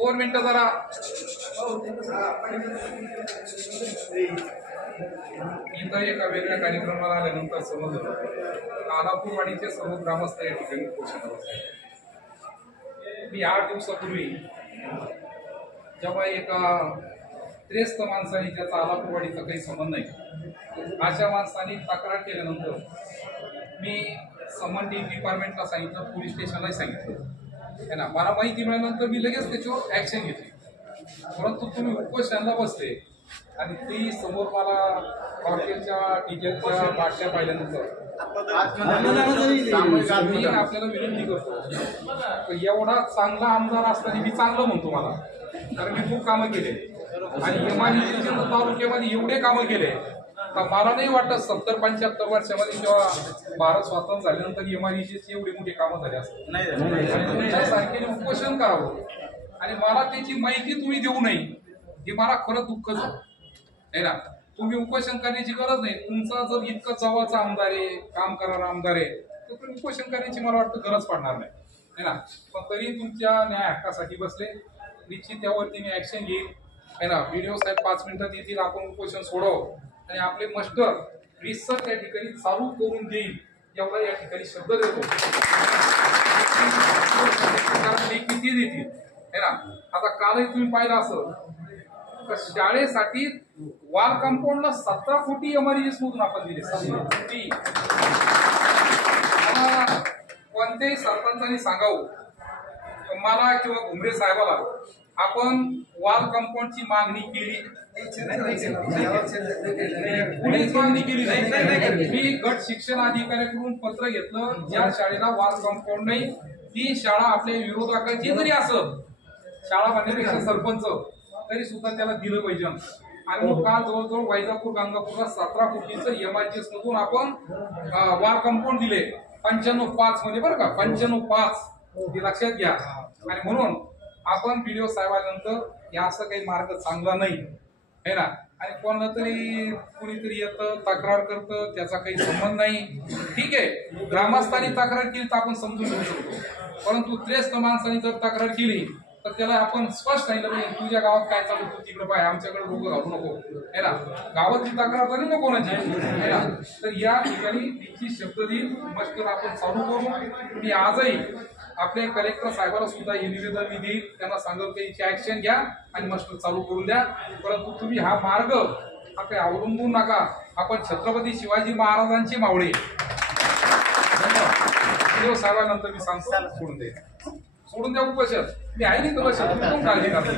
2 मिनिटं जरा इथं एका वेगळ्या कार्यक्रमाला आल्यानंतर समजलं आलापूरवाडीचे सर्व ग्रामस्थ या ठिकाणी पोहोचणार होते। मी 8 दिवसापूर्वी जेव्हा एका त्रस्त माणसाने ज्याचा आलापूरवाडीचा काही संबंध नाही अशा माणसाने तक्रार केल्यानंतर मी संबंधित डिपार्टमेंटला सांगितलं, पोलीस स्टेशनलाही सांगितलं है ना। मला माहिती मिळाल्यानंतर मी लगेच त्याच्यावर ऍक्शन घेतली। परंतु तुम्ही उपोषणाला बसले आणि ती समोर मला हॉटेलच्या टीचरच्या बाटल्या पाहिल्यानंतर मी आपल्याला विनंती करतो, एवढा चांगला आमदार असताना मी चांगलं म्हणतो मला, कारण मी खूप कामं केले आणि एमआयडीसीच्या तालुक्यामध्ये एवढे कामं केले तर मला नाही वाटत 70-75 वर्षामध्ये जेव्हा भारत स्वातंत्र्य झाल्यानंतर एमआयडीसीची एवढी मोठी कामं झाली असतात आणि तुमच्यासारखे उपोषण करावं आणि मला त्याची माहिती तुम्ही देऊ नये हे मला खरं दुःख झालं आहे ना। तुम्ही उपोषण करण्याची गरज नाही, तुमचा जर इतकं जवळचा आमदार आहे, काम करणारा आमदार आहे तर तुम्ही उपोषण करण्याची मला वाटतं गरज पडणार नाही है ना। पण तरी तुमच्या न्याय हक्कासाठी बसले, निश्चित त्यावरती मी ऍक्शन घेईल है ना। व्हिडिओ साहेब 5 मिनिटात येतील, आपण उपोषण सोडवू आणि आपले मस्टर रिसर्च त्या ठिकाणी चालू करून देईल एवढा या ठिकाणी शब्द देतो। ते किती देतील है ना। आता कालही तुम्ही पाहिलं असं शाळेसाठी वॉल कंपाऊंडला 17 कोटी एमआरईएस मधून आपण दिले, 17 कोटी। कोणत्याही सरपंचांनी सांगावं मला किंवा घुमरे साहेबाला, आपण वॉल कंपाऊंडची मागणी केली, कुणीच मागणी केली नाही। मी गट शिक्षण अधिकाऱ्याकडून पत्र घेतलं, ज्या शाळेला वॉल कंपाऊंड नाही ती शाळा आपल्या विरोधाची जरी असत, शाळा बांधण्यापेक्षा सरपंच तरी सुद्धा त्याला दिलं पाहिजे। आणि मग काल जवळजवळ वैजापूर गंगापूरला 17 कोटीचं एमआरजीएस मधून आपण वॉल कंपाऊंड दिले 95-5 मध्ये, बरं का, 95-5 हे लक्षात घ्या। आणि म्हणून आपण व्हिडिओ साहेब आल्यानंतर या असं काही मार्ग चांगला नाही है ना। आणि कोणाला तरी कुणीतरी येतं तक्रार करतं, त्याचा काही संबंध नाही, ठीक आहे। ग्रामस्थांनी तक्रार केली तर आपण समजून घेऊ शकतो, परंतु त्रस्त माणसांनी जर तक्रार केली तर त्याला आपण स्पष्ट सांगितलं पाहिजे, तुझ्या गावात काय चालू तू तिकडे पाय, आमच्याकडे डोकं घालू नको है ना। गावातली तक्रार तरी नको कोणाची है ना। तर या ठिकाणी तिची शब्द देईल, मस्टर आपण चालू करू। मी आजही आपले कलेक्टर साहेबांना सुद्धा हे निवेदन मी देईल, त्यांना सांगेल की याची ऍक्शन घ्या आणि मस्टर चालू करून द्या। परंतु तुम्ही हा मार्ग हा काही अवलंबू नका, आपण छत्रपती शिवाजी महाराजांची मावळे साहेबांनंतर मी सांगतो सोडून द्या उपोषण, मी आहे नाही तुला काळजी करतो।